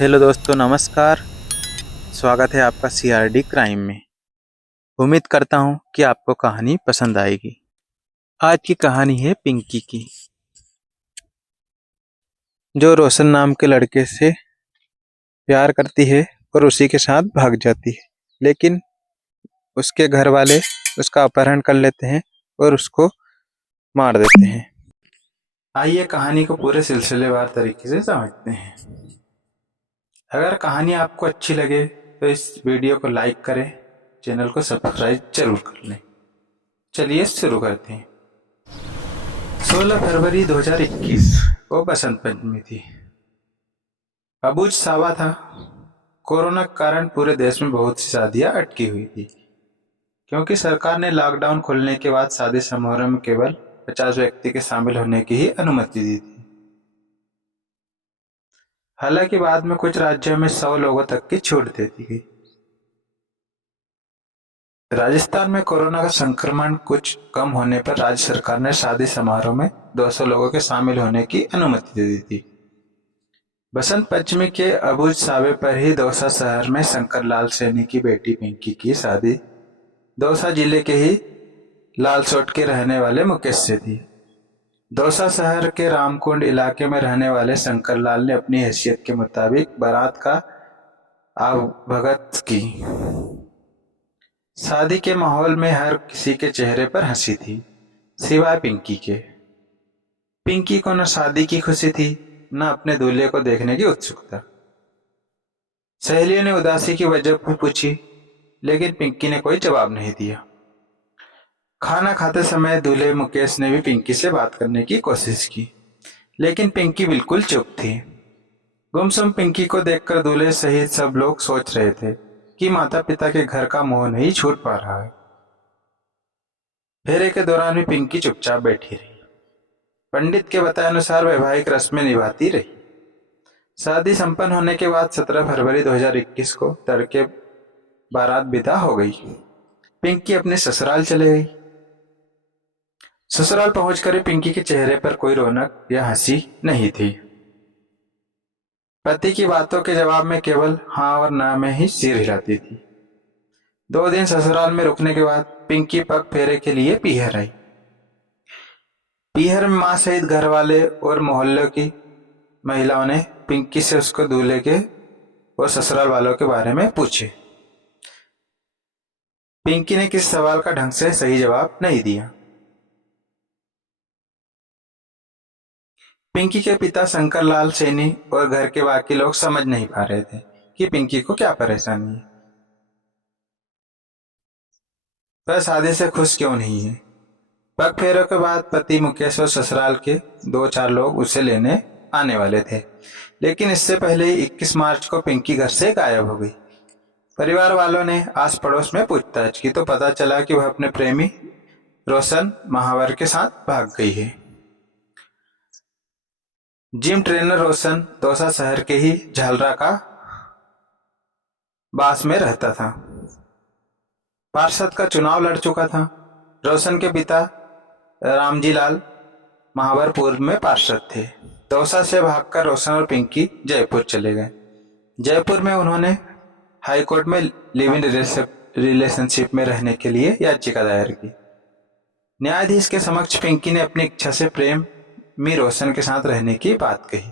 Hello दोस्तों, नमस्कार। स्वागत है आपका सीआरडी क्राइम में। उम्मीद करता हूँ कि आपको कहानी पसंद आएगी। आज की कहानी है पिंकी की, जो रोशन नाम के लड़के से प्यार करती है और उसी के साथ भाग जाती है, लेकिन उसके घर वाले उसका अपहरण कर लेते हैं और उसको मार देते हैं। आइए कहानी को पूरे सिलसिलेवार तरीके से समझते हैं। अगर कहानी आपको अच्छी लगे तो इस वीडियो को लाइक करें, चैनल को सब्सक्राइब जरूर कर लें। चलिए शुरू करते हैं। 16 फरवरी 2021 को बसंत पंचमी थी। अबूझ सावा था। कोरोना के कारण पूरे देश में बहुत सी शादियां अटकी हुई थी, क्योंकि सरकार ने लॉकडाउन खुलने के बाद शादी समारोह में केवल 50 व्यक्ति के शामिल होने की ही अनुमति दी थी। हालांकि बाद में कुछ राज्यों में 100 लोगों तक की छूट दे दी गई। राजस्थान में कोरोना का संक्रमण कुछ कम होने पर राज्य सरकार ने शादी समारोह में 200 लोगों के शामिल होने की अनुमति दे दी थी। बसंत पंचमी के अबूझ सावे पर ही दौसा शहर में शंकर लाल सैनी की बेटी पिंकी की शादी दौसा जिले के ही लालसोट के रहने वाले मुकेश से थी। दौसा शहर के रामकुंड इलाके में रहने वाले शंकर लाल ने अपनी हैसियत के मुताबिक बारात का आवभगत की। शादी के माहौल में हर किसी के चेहरे पर हंसी थी, सिवाय पिंकी के। पिंकी को न शादी की खुशी थी, न अपने दूल्हे को देखने की उत्सुकता। सहेलियों ने उदासी की वजह पूछी, लेकिन पिंकी ने कोई जवाब नहीं दिया। खाना खाते समय दूल्हे मुकेश ने भी पिंकी से बात करने की कोशिश की, लेकिन पिंकी बिल्कुल चुप थी। गुमसुम पिंकी को देखकर दूल्हे सहित सब लोग सोच रहे थे कि माता पिता के घर का मोह नहीं छूट पा रहा है। फेरे के दौरान भी पिंकी चुपचाप बैठी रही। पंडित के बताए अनुसार वैवाहिक रस्में निभाती रही। शादी संपन्न होने के बाद 17 फरवरी 2021 को तड़के बारात विदा हो गई। पिंकी अपने ससुराल चले गई। ससुराल पहुंचकर पिंकी के चेहरे पर कोई रौनक या हंसी नहीं थी। पति की बातों के जवाब में केवल हाँ और ना में ही सिर हिलाती थी। 2 दिन ससुराल में रुकने के बाद पिंकी पग फेरे के लिए पीहर आई। पीहर में मां सहित घर वाले और मोहल्ले की महिलाओं ने पिंकी से उसको दूल्हे के और ससुराल वालों के बारे में पूछे। पिंकी ने किस सवाल का ढंग से सही जवाब नहीं दिया। पिंकी के पिता शंकर लाल सैनी और घर के बाकी लोग समझ नहीं पा रहे थे कि पिंकी को क्या परेशानी है, वह शादी से खुश क्यों नहीं है। पग फेरों के बाद पति मुकेश और ससुराल के 2-4 लोग उसे लेने आने वाले थे, लेकिन इससे पहले ही 21 मार्च को पिंकी घर से गायब हो गई। परिवार वालों ने आस पड़ोस में पूछताछ की तो पता चला कि वह अपने प्रेमी रोशन महावर के साथ भाग गई है। जिम ट्रेनर रोशन दौसा शहर के ही झालरा का बास में रहता था। पार्षद का चुनाव लड़ चुका था। रोशन के पिता रामजी लाल महावर पूर्व में पार्षद थे। दौसा से भागकर रोशन और पिंकी जयपुर चले गए। जयपुर में उन्होंने हाईकोर्ट में लिव इन रिलेशनशिप में रहने के लिए याचिका दायर की। न्यायाधीश के समक्ष पिंकी ने अपनी इच्छा से प्रेमी रोशन के साथ रहने की बात कही।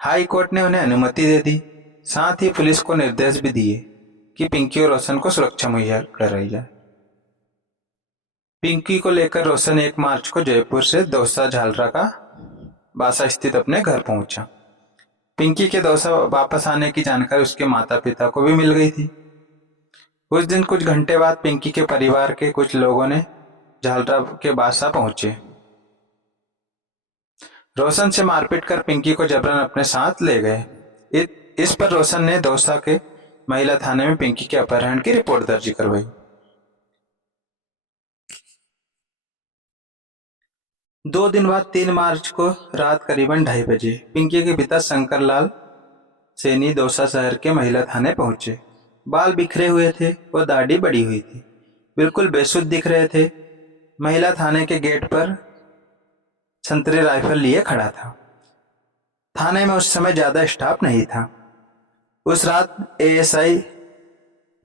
हाई कोर्ट ने उन्हें अनुमति दे दी। साथ ही पुलिस को निर्देश भी दिए कि पिंकी और रोशन को सुरक्षा मुहैया कराई जाए। पिंकी को लेकर रोशन 1 मार्च को जयपुर से दौसा झालरा का बासा स्थित अपने घर पहुंचा। पिंकी के दौसा वापस आने की जानकारी उसके माता पिता को भी मिल गई थी। उस दिन कुछ घंटे बाद पिंकी के परिवार के कुछ लोगों ने झालरा के बासा पहुंचे। रोशन से मारपीट कर पिंकी को जबरन अपने साथ ले गए। इस पर रोशन ने दौसा के महिला थाने में पिंकी के अपहरण की रिपोर्ट दर्ज करवाई। 2 दिन बाद 3 मार्च को रात करीबन 2:30 बजे पिंकी के पिता शंकर लाल सैनी दौसा शहर के महिला थाने पहुंचे। बाल बिखरे हुए थे और दाढ़ी बड़ी हुई थी, बिल्कुल बेसुध दिख रहे थे। महिला थाने के गेट पर संतरे राइफल लिए खड़ा था। थाने में उस समय ज्यादा स्टाफ नहीं था। उस रात एएसआई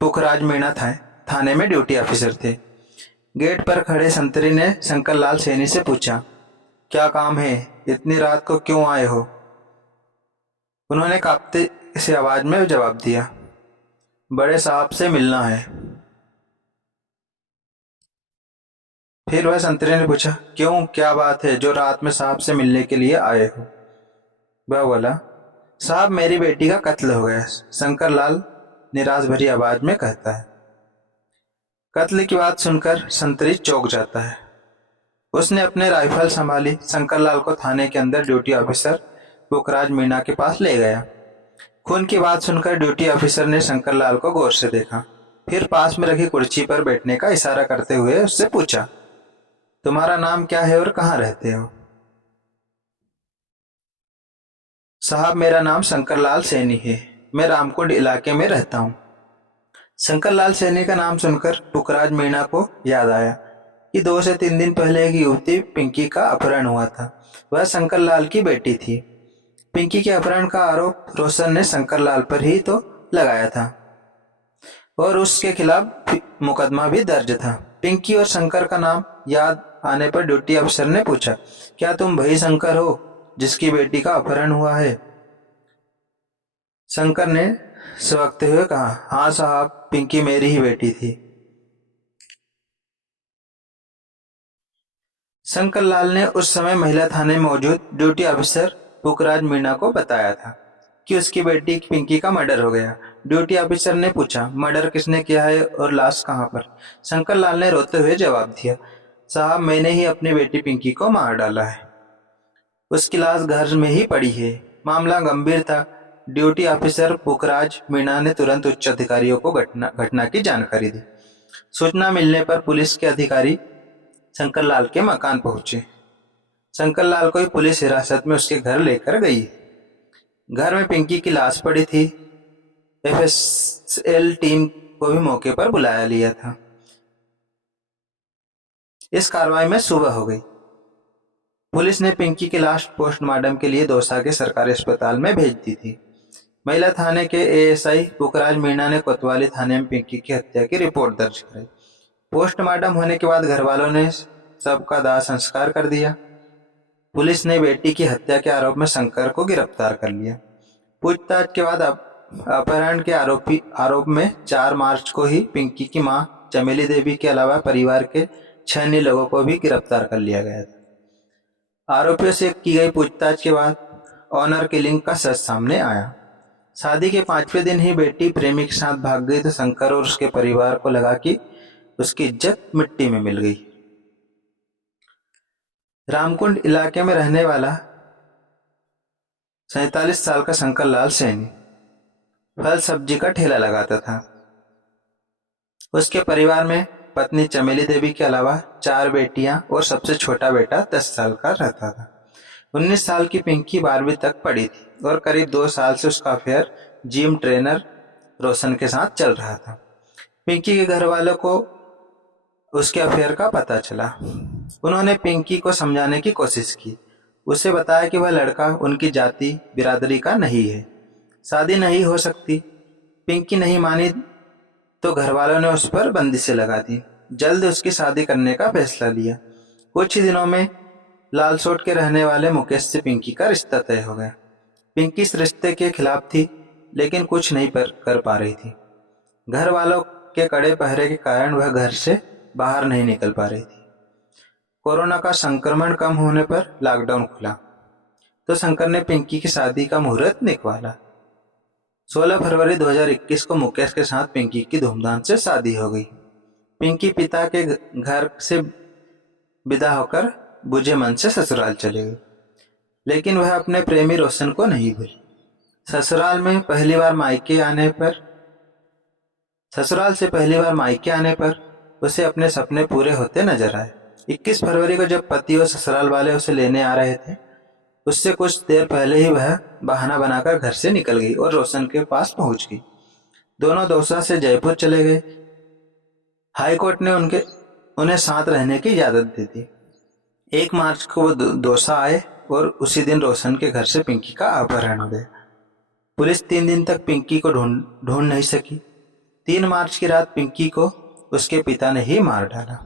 पुखराज मीणा थाने में ड्यूटी ऑफिसर थे। गेट पर खड़े संतरी ने शंकर लाल सैनी से पूछा, क्या काम है, इतनी रात को क्यों आए हो? उन्होंने कांपते से आवाज में जवाब दिया, बड़े साहब से मिलना है। फिर वह संतरे ने पूछा, क्यों, क्या बात है जो रात में साहब से मिलने के लिए आए हो? वह बोला, साहब मेरी बेटी का कत्ल हो गया। शंकर लाल निराश भरी आवाज में कहता है। कत्ल की बात सुनकर संतरी चौंक जाता है। उसने अपने राइफल संभाली, शंकर लाल को थाने के अंदर ड्यूटी ऑफिसर पुखराज मीणा के पास ले गया। खून की बात सुनकर ड्यूटी ऑफिसर ने शंकर लाल को गौर से देखा, फिर पास में रखी कुर्सी पर बैठने का इशारा करते हुए उससे पूछा, तुम्हारा नाम क्या है और कहाँ रहते हो? साहब मेरा नाम शंकर लाल सैनी है, मैं रामकुंड इलाके में रहता हूँ। शंकर लाल सैनी का नाम सुनकर पुखराज मीणा को याद आया कि 2 से 3 दिन पहले एक युवती पिंकी का अपहरण हुआ था। वह शंकर लाल की बेटी थी। पिंकी के अपहरण का आरोप रोशन ने शंकर लाल पर ही तो लगाया था और उसके खिलाफ मुकदमा भी दर्ज था। पिंकी और शंकर का नाम याद आने पर ड्यूटी अफसर ने पूछा, क्या तुम वही शंकर हो जिसकी बेटी का अपहरण हुआ है? शंकर ने सवकते हुए कहा, हाँ साहब, पिंकी मेरी ही बेटी थी। शंकर लाल ने उस समय महिला थाने में मौजूद ड्यूटी ऑफिसर पुखराज मीणा को बताया था कि उसकी बेटी पिंकी का मर्डर हो गया। ड्यूटी ऑफिसर ने पूछा, मर्डर किसने किया है और लाश कहाँ पर? शंकर लाल ने रोते हुए जवाब दिया, साहब मैंने ही अपनी बेटी पिंकी को मार डाला है। उसकी लाश घर में ही पड़ी है। मामला गंभीर था। ड्यूटी ऑफिसर पुखराज मीणा ने तुरंत उच्च अधिकारियों को घटना की जानकारी दी। सूचना मिलने पर पुलिस के अधिकारी शंकर लाल के मकान पहुंचे। शंकर लाल को पुलिस हिरासत में उसके घर लेकर गई। घर में पिंकी की लाश पड़ी थी। एफएसएल टीम को भी मौके पर बुलाया लिया था। इस कार्रवाई में सुबह हो गई। पुलिस ने पिंकी की लाश पोस्टमार्टम के लिए दौसा के सरकारी अस्पताल में भेज दी थी। महिला थाने के एएसआई पुखराज मीणा ने कोतवाली थाने में पिंकी की हत्या की रिपोर्ट दर्ज कराई। पोस्टमार्टम होने के बाद घर वालों ने सबका दाह संस्कार कर दिया। पुलिस ने बेटी की हत्या के आरोप में शंकर को गिरफ्तार कर लिया। पूछताछ के बाद अपहरण के आरोप में 4 मार्च को ही पिंकी की मां चमेली देवी के अलावा परिवार के 6 अन्य लोगों को भी गिरफ्तार कर लिया गया था। आरोपियों से की गई पूछताछ के बाद ऑनर किलिंग का सच सामने आया। शादी के 5वें दिन ही बेटी प्रेमी के साथ भाग गई तो शंकर और उसके परिवार को लगा कि उसकी इज्जत मिट्टी में मिल गई। रामकुंड इलाके में रहने वाला 47 साल का शंकर लाल सैनी फल सब्जी का ठेला लगाता था। उसके परिवार में पत्नी चमेली देवी के अलावा 4 बेटियां और सबसे छोटा बेटा 10 साल का रहता था। 19 साल की पिंकी 12वीं तक पढ़ी थी और करीब 2 साल से उसका अफेयर जिम ट्रेनर रोशन के साथ चल रहा था। पिंकी के घर वालों को उसके अफेयर का पता चला। उन्होंने पिंकी को समझाने की कोशिश की। उसे बताया कि वह लड़का उनकी जाति बिरादरी का नहीं है, शादी नहीं हो सकती। पिंकी नहीं मानी तो घर वालों ने उस पर बंदिशें लगा दी। जल्द उसकी शादी करने का फैसला लिया। कुछ ही दिनों में लालसोट के रहने वाले मुकेश से पिंकी का रिश्ता तय हो गया। पिंकी इस रिश्ते के खिलाफ थी लेकिन कुछ नहीं कर पा रही थी। घर वालों के कड़े पहरे के कारण वह घर से बाहर नहीं निकल पा रही थी। कोरोना का संक्रमण कम होने पर लॉकडाउन खुला तो शंकर ने पिंकी की शादी का मुहूर्त निकवाला। 16 फरवरी 2021 को मुकेश के साथ पिंकी की धूमधाम से शादी हो गई। पिंकी पिता के घर से विदा होकर बुझे मन से ससुराल चले गई, लेकिन वह अपने प्रेमी रोशन को नहीं भूली। ससुराल से पहली बार मायके आने पर उसे अपने सपने पूरे होते नजर आए। 21 फरवरी को जब पति और ससुराल वाले उसे लेने आ रहे थे, उससे कुछ देर पहले ही वह बहाना बनाकर घर से निकल गई और रोशन के पास पहुंच गई। दोनों दौसा से जयपुर चले गए। हाईकोर्ट ने उन्हें साथ रहने की इजाजत दे दी। 1 मार्च को वो दौसा आए और उसी दिन रोशन के घर से पिंकी का अपहरण हो गया। पुलिस 3 दिन तक पिंकी को ढूंढ नहीं सकी। 3 मार्च की रात पिंकी को उसके पिता ने ही मार डाला।